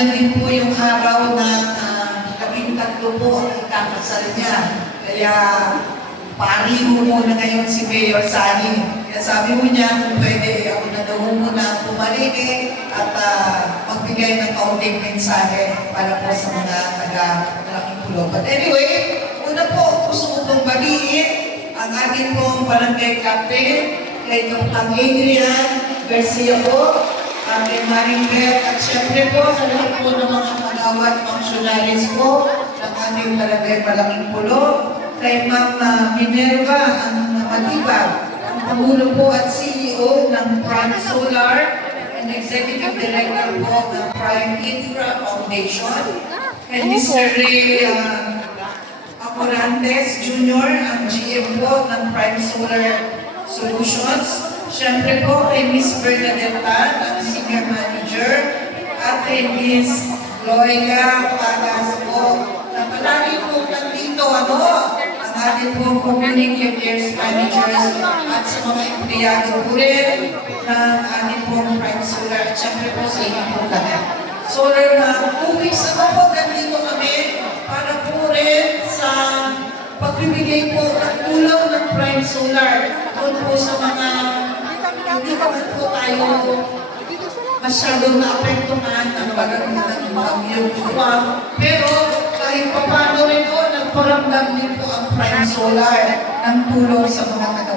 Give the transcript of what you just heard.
yan din po yung araw na 13 po ang ikakasal niya. Kaya pari mo muna ngayon si Mayor Sani. Kaya sabi mo niya, kung pwede, ako na daw muna pumalini at magbigay ng kaunting mensahe para po sa mga taga-Malaking Pulo. But anyway, una po, gusto ko pong bagiin ang ating pong barangay captain, kay Kapitang Adrian Garcia po, kay Maring Beth, at syempre po sa lahat po ng mga kagawad functionaries po ng ating barangay Malaking Pulo, kay Ma'am Minerva ang Matibag, ang Pangulo po at CEO ng Prime Solar and Executive Director po ng Prime Infra Foundation, kay Mr. Ray Amorantes Jr., ang GM po ng Prime Solar Solutions, syempre po kay Miss Bernadette Tan, ang Senior Manager, at kay Miss Loica Pagas po, na palagi po nandito ang ating po Community Affairs Managers at sa mga empleyado po rin ng ating po Prime Solar, at syempre po sa inyo po lahat. Solar na 2 weeks ago po nandito kami para po rin sa pagbibigay po ng tulong ng Prime Solar doon po sa mga hindi naman po tayo masyadong naapektuhan ng bagyong Juan. Pero kahit pa paano rin po, nagparamdam din po ang Prime Solar ng tulong sa mga taga